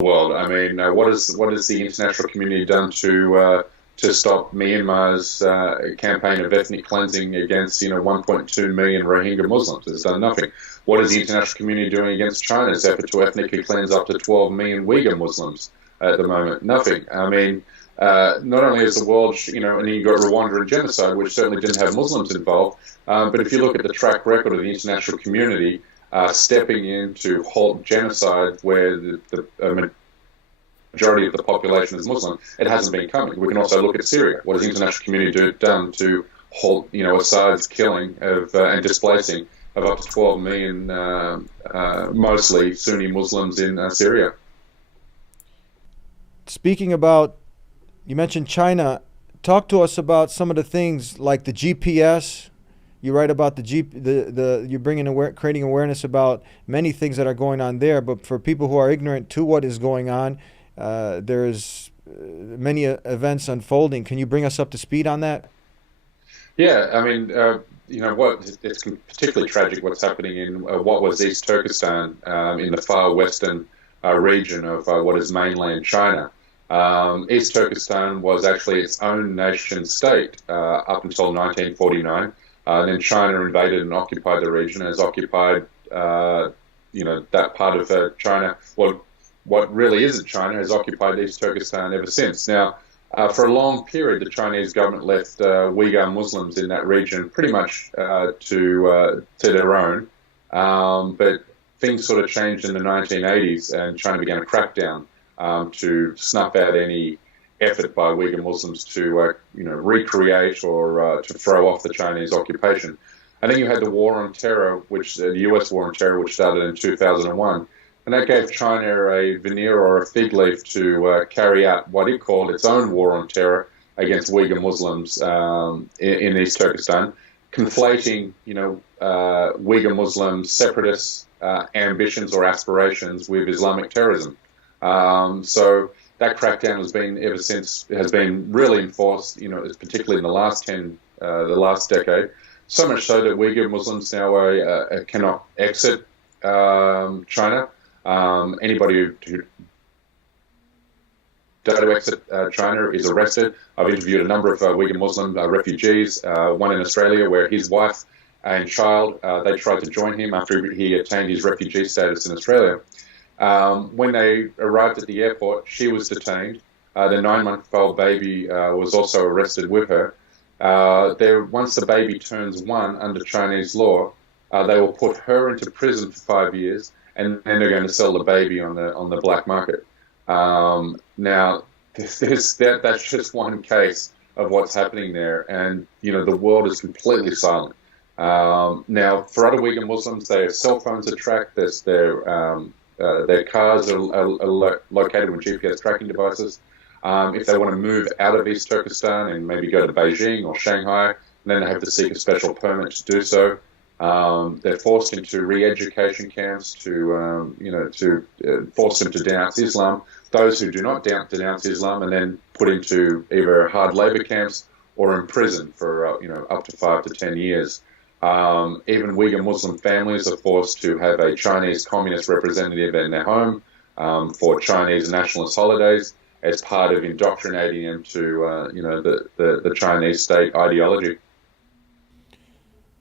world. I mean, what has the international community done to stop Myanmar's campaign of ethnic cleansing against 1.2 million Rohingya Muslims? It's done nothing. What is the international community doing against China's effort to ethnically cleanse up to 12 million Uyghur Muslims at the moment? Nothing. I mean, not only is the world, and you've got Rwanda and genocide, which certainly didn't have Muslims involved, but if you look at the track record of the international community stepping in to halt genocide where the majority of the population is Muslim, it hasn't been coming. We can also look at Syria. What has the international community done to halt, Assad's killing of and displacing of up to 12 million, mostly Sunni Muslims in Syria? Speaking about, you mentioned China. Talk to us about some of the things like the GPS. You write about you're creating awareness about many things that are going on there. But for people who are ignorant to what is going on, there's many events unfolding. Can you bring us up to speed on that? Yeah, I mean, it's particularly tragic what's happening in what was East Turkestan, in the far western region of what is mainland China. East Turkestan was actually its own nation state up until 1949. Then China invaded and occupied the region, and has occupied, that part of China. Well, what really isn't China has occupied East Turkestan ever since. Now, for a long period, the Chinese government left Uyghur Muslims in that region pretty much to their own. But things sort of changed in the 1980s, and China began a crackdown to snuff out any effort by Uyghur Muslims to recreate or to throw off the Chinese occupation. And then you had the War on Terror, the U.S. War on Terror, which started in 2001. And that gave China a veneer or a fig leaf to carry out what it called its own war on terror against Uyghur Muslims in East Turkestan, conflating, Uyghur Muslim separatist ambitions or aspirations with Islamic terrorism. So that crackdown has been really enforced, particularly in the last decade. So much so that Uyghur Muslims now cannot exit China. Anybody who does exit China is arrested. I've interviewed a number of Uyghur Muslim refugees, one in Australia where his wife and child, they tried to join him after he attained his refugee status in Australia. When they arrived at the airport, she was detained. The 9-month-old baby was also arrested with her. Once the baby turns 1 under Chinese law, they will put her into prison for 5 years, and then they're going to sell the baby on the black market. Now, that's just one case of what's happening there, and the world is completely silent. Now, for other Uyghur Muslims, their cell phones are tracked. Their cars are located with GPS tracking devices. If they want to move out of East Turkestan and maybe go to Beijing or Shanghai, then they have to seek a special permit to do so. They're forced into re-education camps to force them to denounce Islam. Those who do not denounce Islam are then put into either hard labor camps or in prison for up to 5 to 10 years. Even Uyghur Muslim families are forced to have a Chinese communist representative in their home for Chinese nationalist holidays as part of indoctrinating them to the Chinese state ideology.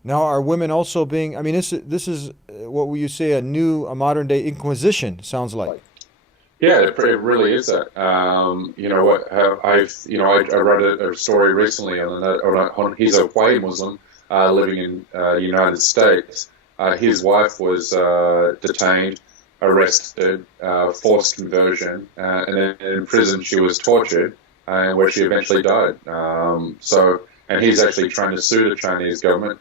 Now, are women also being? I mean, this is what would you say a modern day Inquisition sounds like? Yeah, it really is that. I wrote a story recently he's a Hawaii Muslim living in the United States. His wife was detained, arrested, forced conversion, and then in prison she was tortured, where she eventually died. And he's actually trying to sue the Chinese government.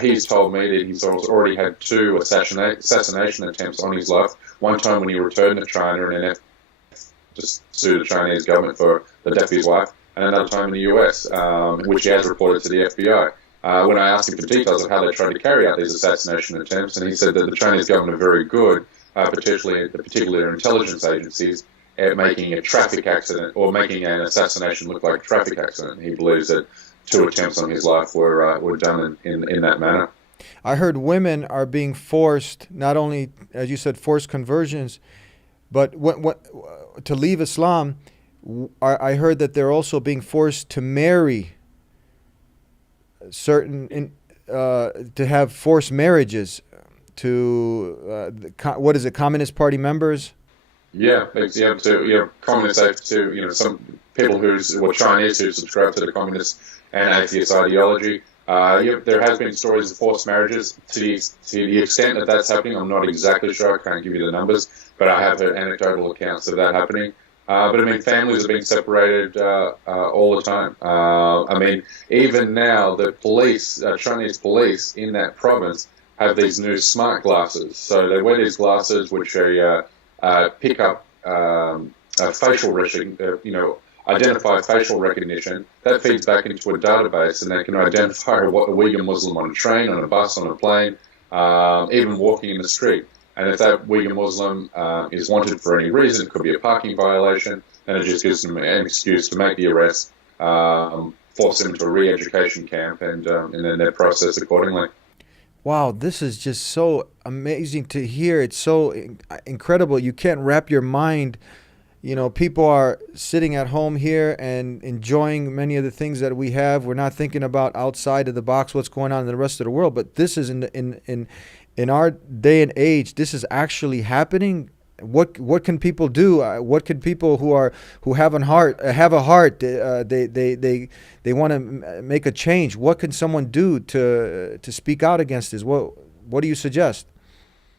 He's told me that he's already had 2 assassination attempts on his life. One time when he returned to China and then just sued the Chinese government for the death of his wife, and another time in the US, which he has reported to the FBI. When I asked him for details of how they tried to carry out these assassination attempts, and he said that the Chinese government are very good, particularly their intelligence agencies, at making a traffic accident or making an assassination look like a traffic accident. He believes that 2 attempts on his life were done in that manner. I heard women are being forced, not only, as you said, forced conversions, But to leave Islam, I heard that they're also being forced to marry to have forced marriages to what is it, Communist Party members? Yeah, communists to some people were Chinese who subscribe to the communist and atheist ideology. There has been stories of forced marriages to the extent that that's happening. I'm not exactly sure. I can't give you the numbers, but I have heard anecdotal accounts of that happening. But I mean, families are being separated all the time. I mean, even now, the police, Chinese police in that province, have these new smart glasses. So they wear these glasses which are pick up facial recognition, identify facial recognition. That feeds back into a database, and they can identify a Uyghur Muslim on a train, on a bus, on a plane, even walking in the street. And if that Uyghur Muslim is wanted for any reason, it could be a parking violation, then it just gives them an excuse to make the arrest, force them into a re-education camp, and then they're processed accordingly. Wow, this is just so amazing to hear. It's so incredible. You can't wrap your mind. People are sitting at home here and enjoying many of the things that we have. We're not thinking about outside of the box what's going on in the rest of the world. But this is in our day and age. This is actually happening. What can people do? What can people who have a heart? They want to make a change. What can someone do to speak out against this? What do you suggest?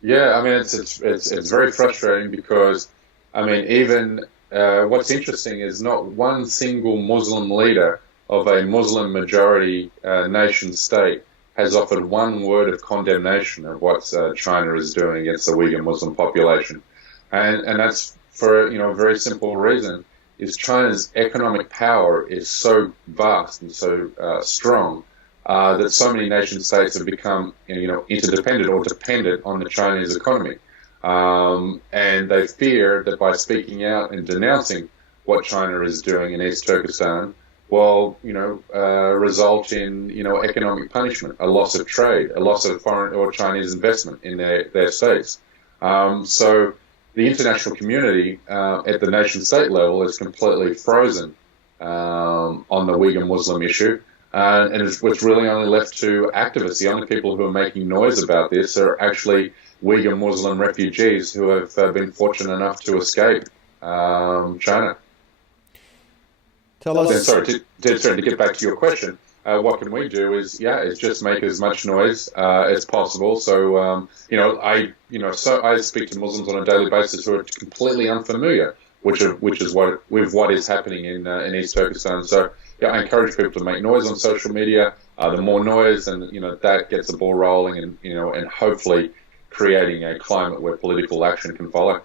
Yeah, I mean it's very frustrating because I mean even what's interesting is not one single Muslim leader of a Muslim majority nation state has offered one word of condemnation of what China is doing against the Uyghur Muslim population. And that's for a very simple reason, is China's economic power is so vast and so strong that so many nation states have become interdependent or dependent on the Chinese economy. And they fear that by speaking out and denouncing what China is doing in East Turkestan will result in economic punishment, a loss of trade, a loss of foreign or Chinese investment in their states. So the international community at the nation-state level is completely frozen on the Uyghur Muslim issue, and it's really only left to activists. The only people who are making noise about this are actually Uyghur Muslim refugees who have been fortunate enough to escape China. Tell us. And sorry, to get back to your question, what can we do is just make as much noise as possible. So I speak to Muslims on a daily basis who are completely unfamiliar with what is happening in East Turkestan. So I encourage people to make noise on social media. The more noise, and that gets the ball rolling, and hopefully creating a climate where political action can follow.